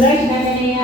Krishna